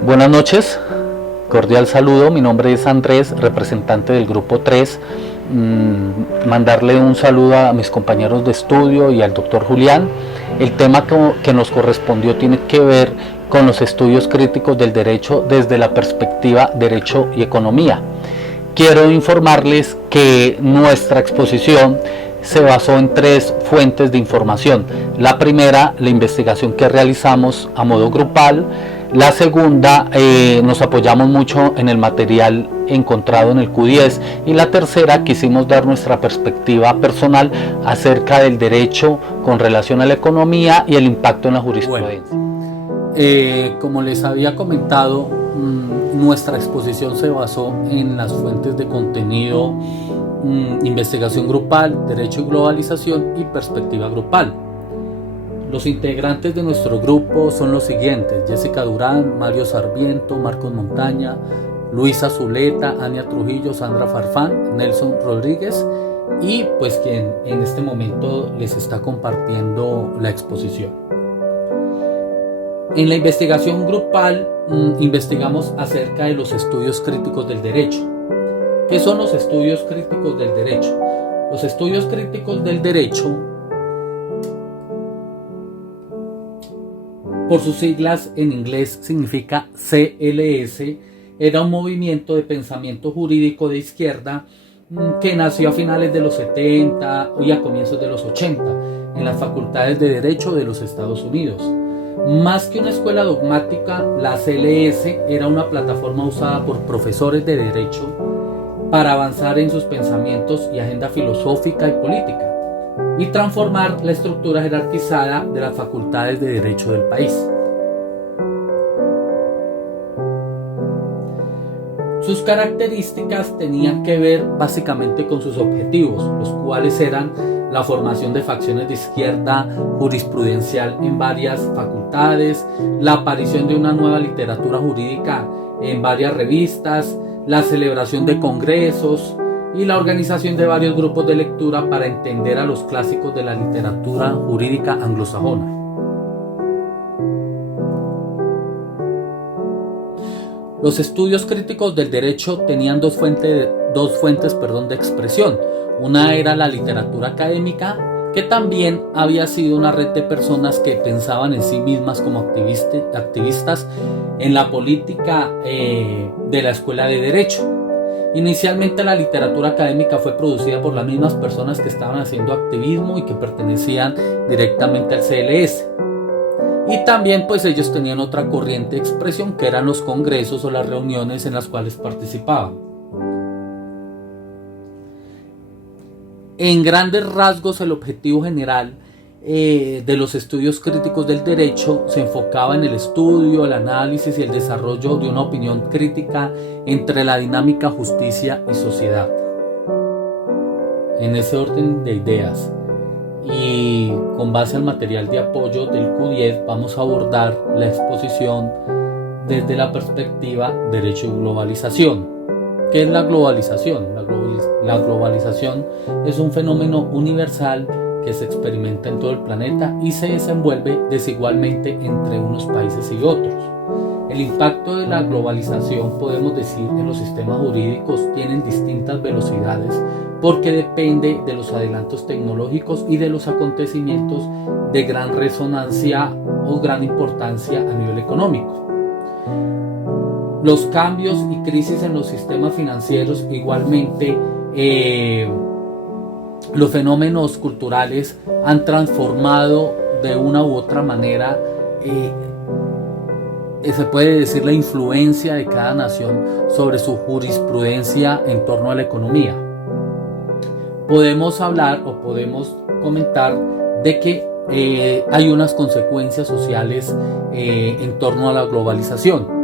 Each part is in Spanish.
Buenas noches, cordial saludo, mi nombre es Andrés, representante del grupo 3. Mandarle un saludo a mis compañeros de estudio y al doctor Julián. El tema que nos correspondió tiene que ver con los estudios críticos del derecho desde la perspectiva derecho y economía. Quiero informarles que nuestra exposición se basó en 3 fuentes de información. La primera, la investigación que realizamos a modo grupal. La segunda, nos apoyamos mucho en el material encontrado en el Q10. Y la tercera, quisimos dar nuestra perspectiva personal acerca del derecho con relación a la economía y el impacto en la jurisprudencia. Bueno, como les había comentado, nuestra exposición se basó en las fuentes de contenido, investigación grupal, derecho y globalización y perspectiva grupal. Los integrantes de nuestro grupo son los siguientes: Jessica Durán, Mario Sarmiento, Marcos Montaña, Luisa Zuleta, Ania Trujillo, Sandra Farfán, Nelson Rodríguez y pues quien en este momento les está compartiendo la exposición. En la investigación grupal investigamos acerca de los estudios críticos del derecho. ¿Qué son los estudios críticos del derecho? Los estudios críticos del derecho, por sus siglas en inglés significa CLS, era un movimiento de pensamiento jurídico de izquierda que nació a finales de los 70 y a comienzos de los 80 en las facultades de Derecho de los Estados Unidos. Más que una escuela dogmática, la CLS era una plataforma usada por profesores de Derecho para avanzar en sus pensamientos y agenda filosófica y política y transformar la estructura jerarquizada de las facultades de Derecho del país. Sus características tenían que ver básicamente con sus objetivos, los cuales eran la formación de facciones de izquierda jurisprudencial en varias facultades, la aparición de una nueva literatura jurídica en varias revistas, la celebración de congresos y la organización de varios grupos de lectura para entender a los clásicos de la literatura jurídica anglosajona. Los estudios críticos del derecho tenían dos fuentes de expresión. Una era la literatura académica, que también había sido una red de personas que pensaban en sí mismas como activistas en la política de la escuela de derecho. Inicialmente la literatura académica fue producida por las mismas personas que estaban haciendo activismo y que pertenecían directamente al CLS. Y también pues ellos tenían otra corriente de expresión que eran los congresos o las reuniones en las cuales participaban. En grandes rasgos, el objetivo general de los estudios críticos del derecho se enfocaba en el estudio, el análisis y el desarrollo de una opinión crítica entre la dinámica justicia y sociedad. En ese orden de ideas y con base al material de apoyo del Q10 vamos a abordar la exposición desde la perspectiva derecho y globalización. ¿Qué es la globalización? La globalización es un fenómeno universal que se experimenta en todo el planeta y se desenvuelve desigualmente entre unos países y otros. El impacto de la globalización, podemos decir, en los sistemas jurídicos tienen distintas velocidades porque depende de los adelantos tecnológicos y de los acontecimientos de gran resonancia o gran importancia a nivel económico. Los cambios y crisis en los sistemas financieros, igualmente los fenómenos culturales han transformado de una u otra manera, se puede decir, la influencia de cada nación sobre su jurisprudencia en torno a la economía. Podemos hablar o podemos comentar de que hay unas consecuencias sociales en torno a la globalización.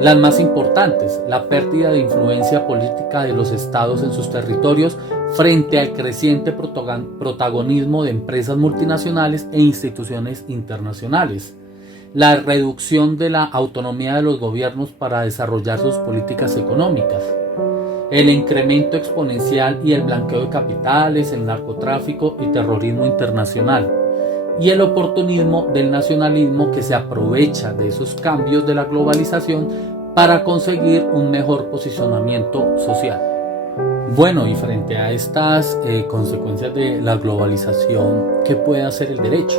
Las más importantes: la pérdida de influencia política de los estados en sus territorios frente al creciente protagonismo de empresas multinacionales e instituciones internacionales. La reducción de la autonomía de los gobiernos para desarrollar sus políticas económicas. El incremento exponencial y el blanqueo de capitales, el narcotráfico y terrorismo internacional. y el oportunismo del nacionalismo que se aprovecha de esos cambios de la globalización para conseguir un mejor posicionamiento social. Bueno, y frente a estas consecuencias de la globalización, ¿qué puede hacer el derecho?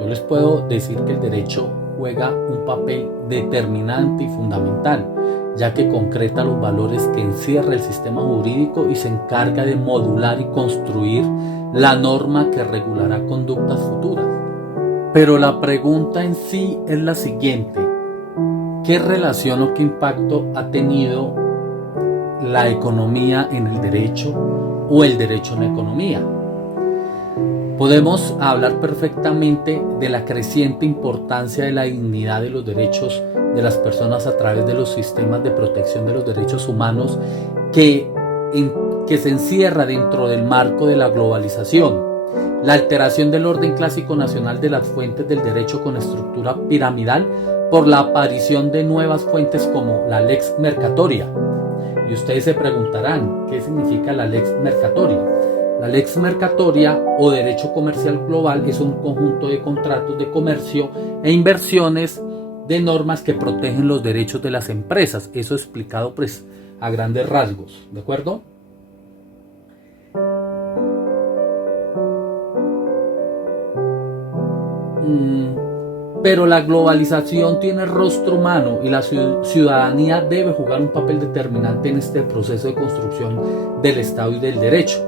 Yo les puedo decir que el derecho juega un papel determinante y fundamental, ya que concreta los valores que encierra el sistema jurídico y se encarga de modular y construir la norma que regulará conductas futuras. Pero la pregunta en sí es la siguiente: ¿qué relación o qué impacto ha tenido la economía en el derecho o el derecho en la economía? Podemos hablar perfectamente de la creciente importancia de la dignidad de los derechos de las personas a través de los sistemas de protección de los derechos humanos que se encierra dentro del marco de la globalización, la alteración del orden clásico nacional de las fuentes del derecho con estructura piramidal por la aparición de nuevas fuentes como la lex mercatoria. Y ustedes se preguntarán, ¿qué significa la lex mercatoria? La lex mercatoria o derecho comercial global es un conjunto de contratos de comercio e inversiones de normas que protegen los derechos de las empresas. Eso explicado pues a grandes rasgos, ¿de acuerdo? Pero la globalización tiene rostro humano y la ciudadanía debe jugar un papel determinante en este proceso de construcción del Estado y del derecho.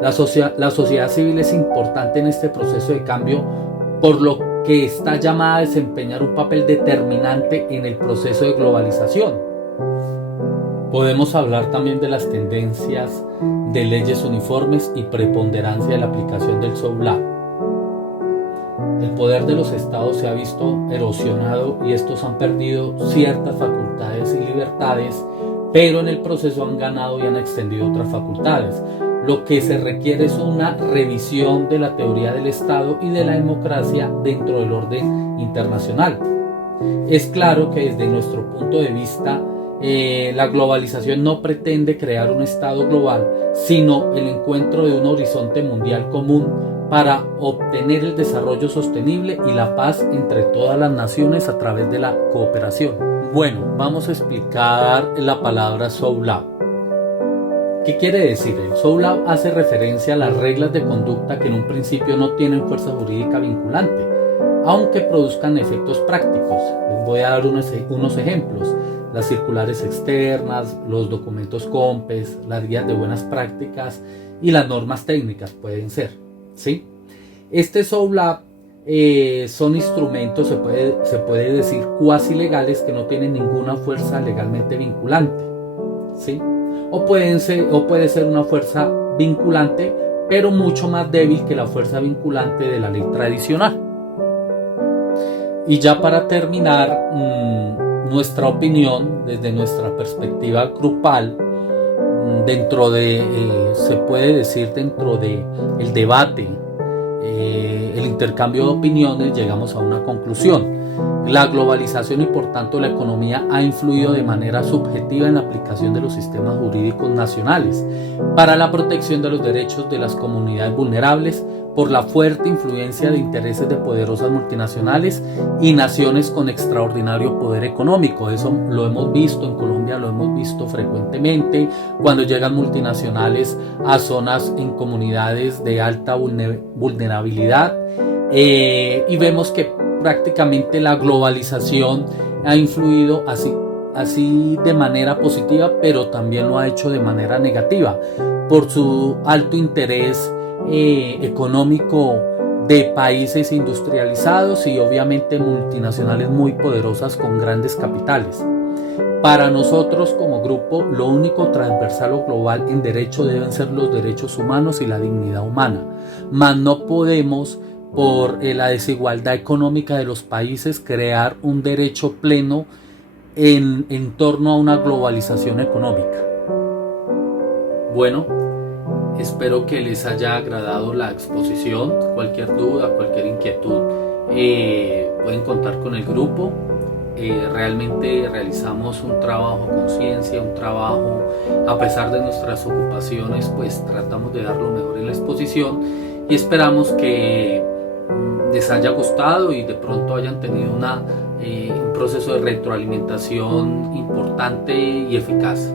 La sociedad civil es importante en este proceso de cambio, por lo que está llamada a desempeñar un papel determinante en el proceso de globalización. Podemos hablar también de las tendencias de leyes uniformes y preponderancia de la aplicación del soft law. El poder de los estados se ha visto erosionado y estos han perdido ciertas facultades y libertades, pero en el proceso han ganado y han extendido otras facultades. Lo que se requiere es una revisión de la teoría del Estado y de la democracia dentro del orden internacional. Es claro que desde nuestro punto de vista, la globalización no pretende crear un Estado global, sino el encuentro de un horizonte mundial común para obtener el desarrollo sostenible y la paz entre todas las naciones a través de la cooperación. Bueno, vamos a explicar la palabra soft law. ¿Qué quiere decir? El soft law hace referencia a las reglas de conducta que en un principio no tienen fuerza jurídica vinculante, aunque produzcan efectos prácticos. Les voy a dar unos ejemplos: las circulares externas, los documentos COMPES, las guías de buenas prácticas y las normas técnicas pueden ser, ¿sí? Este soft law son instrumentos, se puede decir, cuasi legales que no tienen ninguna fuerza legalmente vinculante, ¿sí? O puede ser una fuerza vinculante, pero mucho más débil que la fuerza vinculante de la ley tradicional. Y ya para terminar, nuestra opinión desde nuestra perspectiva grupal, se puede decir dentro de el debate, el intercambio de opiniones, llegamos a una conclusión. La globalización y por tanto la economía ha influido de manera subjetiva en la aplicación de los sistemas jurídicos nacionales para la protección de los derechos de las comunidades vulnerables por la fuerte influencia de intereses de poderosas multinacionales y naciones con extraordinario poder económico. Eso lo hemos visto en Colombia, lo hemos visto frecuentemente cuando llegan multinacionales a zonas en comunidades de alta vulnerabilidad, y vemos que prácticamente la globalización ha influido así de manera positiva, pero también lo ha hecho de manera negativa por su alto interés económico de países industrializados y obviamente multinacionales muy poderosas con grandes capitales. Para nosotros como grupo, lo único transversal o global en derecho deben ser los derechos humanos y la dignidad humana, mas no podemos, por la desigualdad económica de los países, crear un derecho pleno en torno a una globalización económica. Bueno, espero que les haya agradado la exposición. Cualquier duda, cualquier inquietud, pueden contar con el grupo. Realmente realizamos un trabajo con conciencia, un trabajo, a pesar de nuestras ocupaciones, pues tratamos de dar lo mejor en la exposición y esperamos que les haya gustado y de pronto hayan tenido un proceso de retroalimentación importante y eficaz.